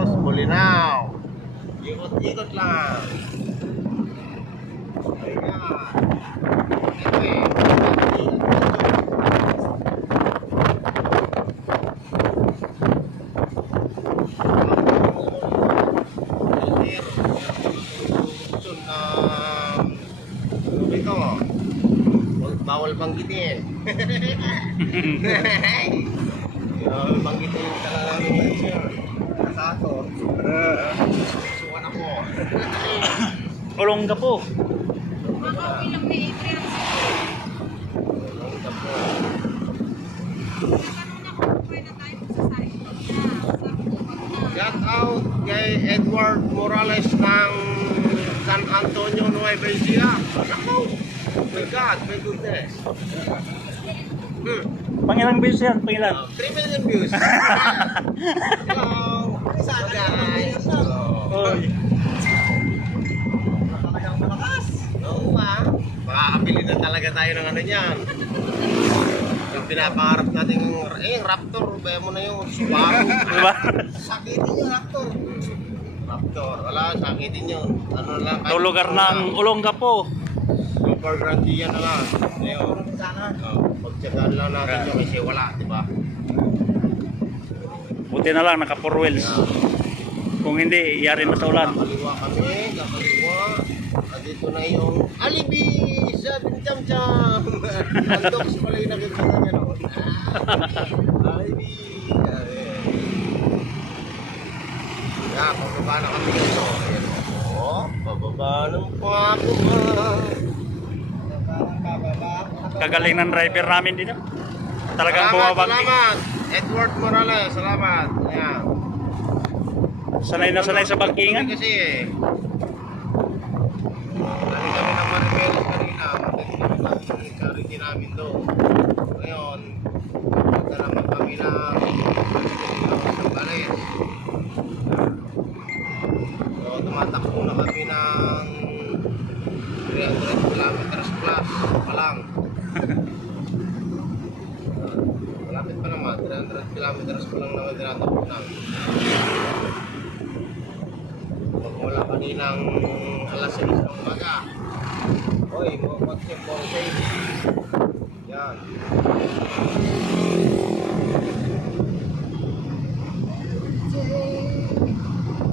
Tapos, Bulinaw. Ikot-ikot lang. Ayan. Ito eh. Bawal banggitin. Bawal banggitin yung talaga ng sir. Kasato. Suwan ako. Ulong ka po. Makauwilang na Adrian. Ulong ka po. Kanuna ko pwede tayo sa side na. Shout out kay Edward Morales ng San Antonio, Nueva Ecija. Ako! My God, my goodness. Pangilang views yan, pangilang. 3 million views. Hello. Hello guys. Hello. Oy. Talagang malakas. Oo ba? Makakabili na talaga tayo ng ano niyan. Yung pinapangarap nating Raptor, baya mo na yung Subaru. Diba? Sakitin yung Raptor. Raptor, wala, sakitin yun. Ano lang. Ito lugar ng ulong ka po. Super Grande yan na lang. Ngayon, pagtsagaan lang natin yung kasi wala, di ba? Buti na lang, naka 4 wheels. Kung hindi, yari na sa ulan. Kakaliwa kami, kakaliwa. At dito na yung alibi sa Bincham-cham. Ang dogs pala yung nakikita niya noon. Alibi. Yan, pababa na kami dito. Ayan. Oh, pababa ng pako ba? Kagaling ng driver namin dito. Talagang Salamat, bumabangki. salamat. Edward Morales, salamat. Ayan. Sanay na sanay sa bangkingan. Kasi eh. Dali kami ng Maribeles kanina. Matindi kami ng charity namin doon. Ngayon, punta naman kami ng Sambales. So, tumatakbo na kami ng 300 kilometers plus pa lang. Malapit pa naman, 300 kilometers pa lang naman tinatakbo namin. Magmula kaninang alas 6 ng umaga. Hoy, mga kotse for safety. Yan.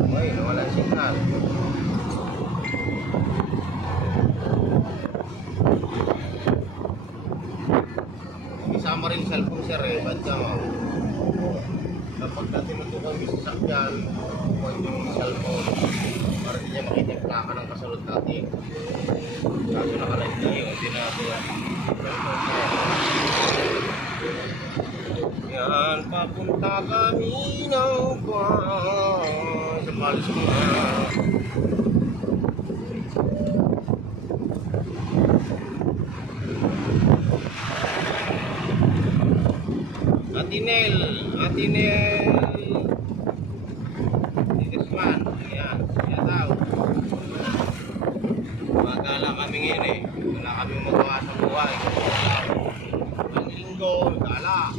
Hoy, nawala ang signal. Isama rin cellphone sir eh, ba't ka mo? Kapag natin natukan yung sasakyan, kukuha yung cellphone para di niya makita yung plaka ng kasunod natin. Kaso nakalive tayo, hindi natin yan, papunta kami ng buwan sa Palis mo na. Atinel Titisman, ayan, siya daw. Magala kami ngayon eh, wala kami magawa sa buhay. Ang linggo, gala.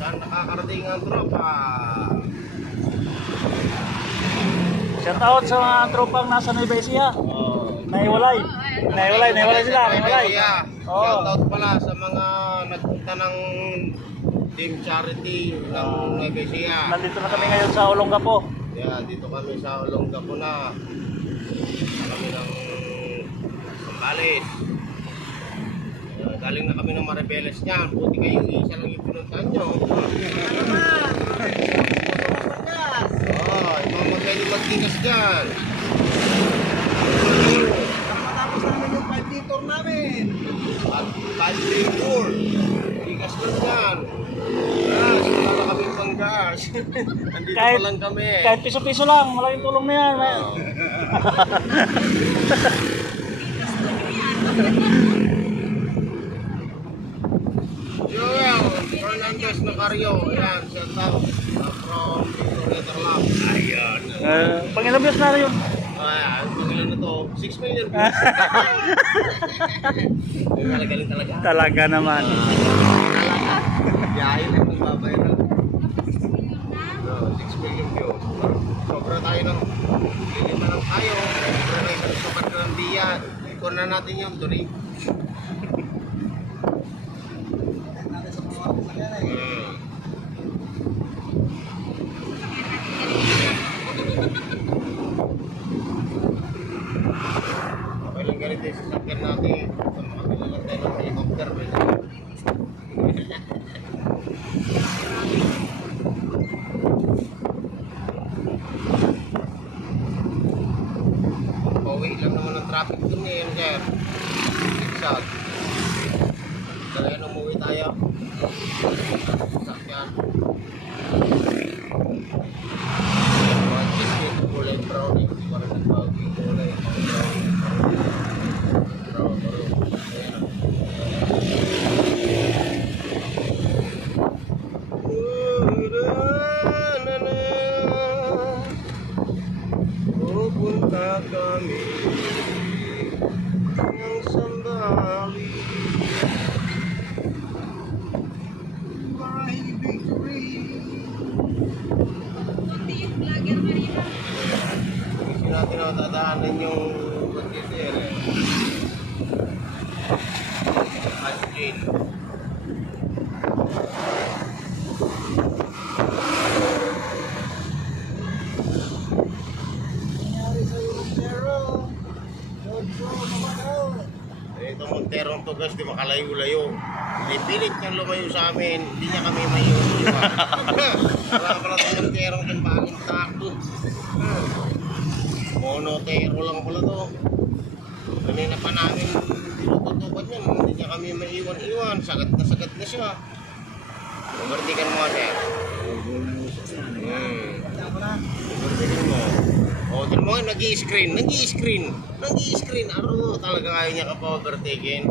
Saan nakakarating ang tropa? Shout out sa mga tropang nasa Nueva Ecija. Naiwalay. Naiwalay sila, naiwalay. Oo. Shoutout pala sa mga nagpunta ng team charity ng Nueva Ecija. Nandito na kami ngayon sa Olongapo. Yeah, dito kami sa Olongapo na. Kami ng Sambales. Galing na kami ng Maribeles niyan. Buti kayo isa lang yung pinuntahan nyo. Imamagay yung magtigas dyan. Tapos namin yung 5 liter namin. At 5 day tour. Tigas lang yan. Gas, wala na kami pang gas. Nandito pa lang kami. Kahit piso-piso lang, malaking tulong na yan. Joel Fernandez Nacario. Ayan, shout out from Victoria Tarlac. Ayan. Pangilang views na yun. Ayan, pangilan na to. 6 million views. Galing talaga. Talaga naman. Talaga. Biyahe lang ng babayran. 6 million presyo. Sobra tayo ng lilima lang tayo. Sobra na isang sapat na ng diya. Ikon na natin yun, doon eh. Natin sa mga sasakyan eh. Okay lang ganito yung sasakyan natin. Makabila lang tayo ng helicopter. Pauwi lang naman ng traffic dun eh, yun sir. Zigzag. Kaya nung umuwi tayo. Sasakyan. Kulay brown eh. Hindi pa rin nagbago yung kulay. Brown. Pupunta kami ng sandali. Marahil victory. Kunti yung vlogger Marina. Kasi natin natadaanan yung container eh. Askin. Nangyari sa Montero. Jojo, mamakaw. Ito Monterong to guys, di makalayo-layo. Pilit niyang lumayo sa amin, hindi niya kami maiuliwan. Wala pala sa Monterong yung bagong takbo. Monotero lang pala to. Kanina pa namin tinututukan yan, hindi niya kami maiwan-iwan. Sagat na siya. Bertikan mo sir. Kaya ko na. Bertikan mo. O, dyan mo, nag-i-screen. Aro, talaga ayaw niya ka-overtaken.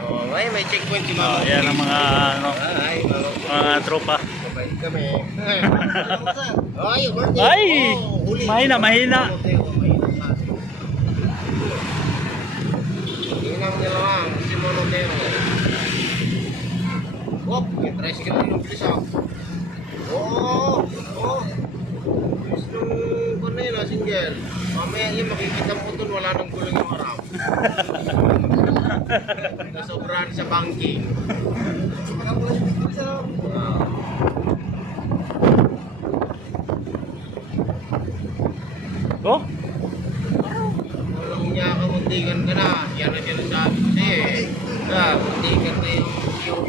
O, may checkpoint si Mama. Yan ang mga ano, Ay, mga tropa. mabait kami. Alam ko sir. Ay, birthday. Ay! Huli. Mahina. Mahina klase. Hinang niya lang, si Monotero. Hop, may tricycle na yung bilis ah. Oo. Bilis nung kanina, single. Mamaya niya makikita mo doon, wala nang gulang yung harap. Nasobrahan sa banking. Makapulan yung victory sir. Ah. Oh? Walang niya ka, muntikan ka na. Yan ang sinasabi ko sa'yo eh. Muntikan na yung yung.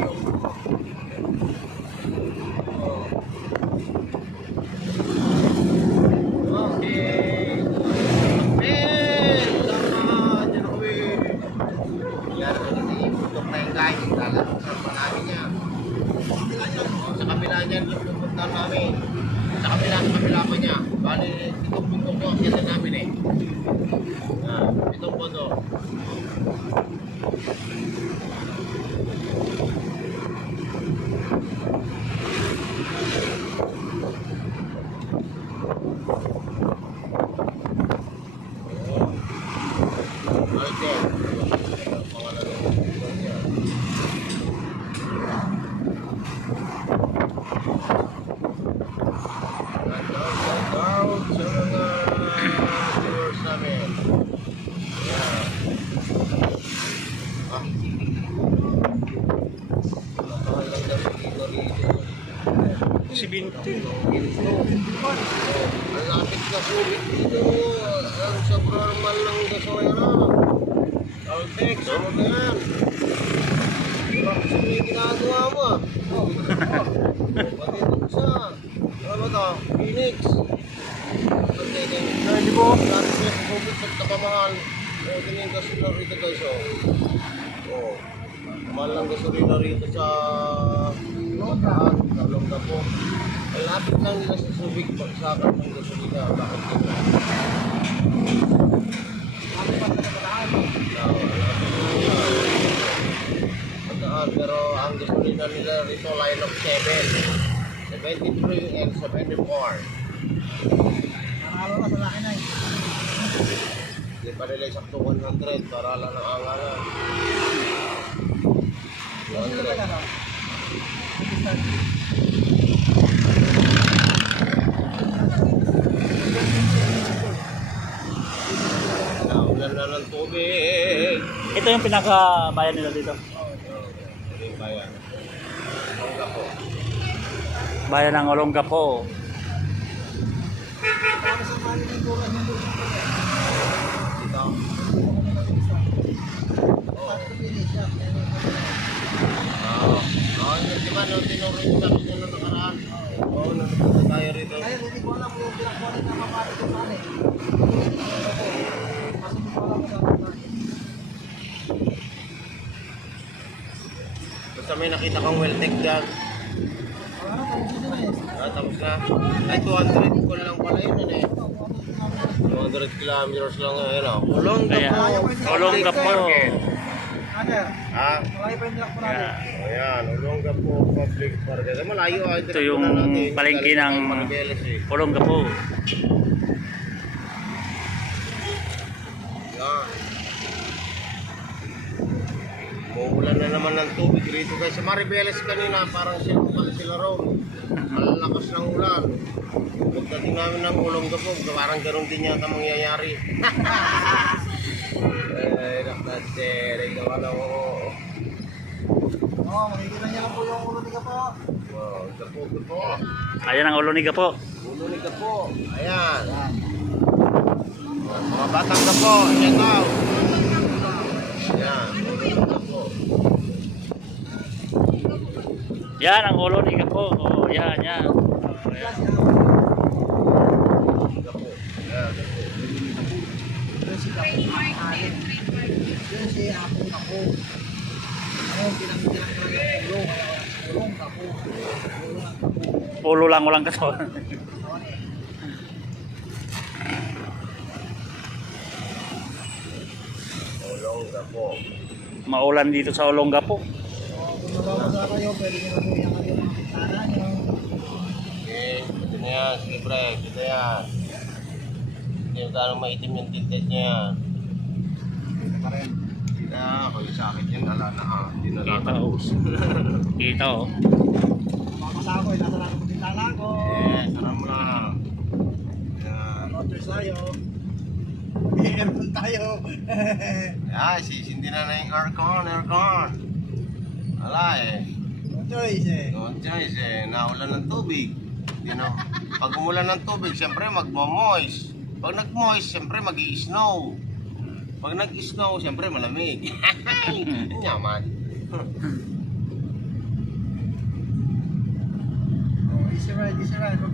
Okay. Men! Tama! Diyan ako eh. Yan ang iputok na yung guys. Lalaksan pa namin niya. Sa kabila niyan yung pupunta namin. Sa kabila pa niya. Bali, itong punto ko ang kita namin eh. Itong punto. Alden. Pangalan ng punto niya. Shout sa mga viewers namin. Yeah. Nakahalang dami dito rito. Si Binti. Ang lapit na sulit dito. Ang sobrang mahal ng gasolina. Altex, ano ba yan? Kasi may ginagawa mo ah. Pati itong isa. Ano ba ito? Phoenix. Hindi po. Dati siya sa COVID sa kapamahal. Ito yung gasolina rito guys oh. Oh. Mahal ng gasolina rito sa Bataan, Carlonga po. Ay lapit lang nila sa Subic pagsakat ng gasolina. Bakit ganyan? Pero ang gasolina nila rito line of 7, 73 and 74. Nakalo na sa laki na eh. Hindi pa nila isang 200 para lang ang angalan. Sino ba ka? 100. Ito yung pinaka-bayan nila dito. Ito yung bayan. Olongapo. Bayan ng Olongapo. Para sa mali ng buwan ng buwan. Dito. Tatlo pinis siya. Oo. Oo, di ba nung tinuro yung sabi niya nung nakaraan? Oo, nandun tayo rito. Kaya hindi ko alam kung pinakuha ng kapatid ko saan eh. Kasi hindi ko alam kung saan ito. Basta may nakita kang well-tech dyan. Wala na, tapos na eh. Tapos na. Ay, 200 ko lang pala yun. Ano eh. 200 kilometers lang ngayon. Olongapo. Olongapo. Ano? Ha? Malayo pa yung dilak po natin. Ayan, Olongapo Public Park. Malayo. Ito yung palengke ng Olongapo. Yan. Umuulan na naman ng tubig rito guys. Sa Maribeles kanina, parang sila roon. Malalakas ng ulan. Pagdating namin ng Olongapo, parang ganun din yata mangyayari. Ay, nakasere. Gawa na ako. Oo, makikita niya lang po yung ulo ni Kapo. Wow, gapo. Ayan ang Olongapo. Ulo ni gapo. Ayan. Mga batang gapo. Ayan daw. Ayan, ulo ni gapo. Yan ang Olongapo. Oh, yan, yan. Klase Gapo. Ayan, gapo. Yun si Kapo. Yun si Apo Kapo. Ano, pinang-pinang talaga yung ulo. Kaya ulong Kapo. Ulong Kapo. Ulo lang walang kaso. Awan eh. Ulong gapo. Maulan dito sa Olongapo. So, kung nababasa kayo, pwede nyo na po yung mga tara nyo. Okay, ito na yan. Sige, pre. Ito yan. Hindi mo gano'ng maitim yung tinted niya yan. Pa rin. Kaya, kung sa akin yun, wala na ha. Hindi na Kita lang. oh. Kita oh. Mga kasama ko, nasa lang po din tala ko. Yes, sarap mo lang. Yan. Rotors tayo. Aircon tayo. Ay, sisindi na yung aircon. Wala eh. No choice eh. No choice eh. Naulan ng tubig. You know? Pag umulan ng tubig, siyempre magmo-moist. Pag nag-moist, siyempre mag-i-snow. Pag nag-snow, siyempre malamig. Yaman. Easy ride, easy ride.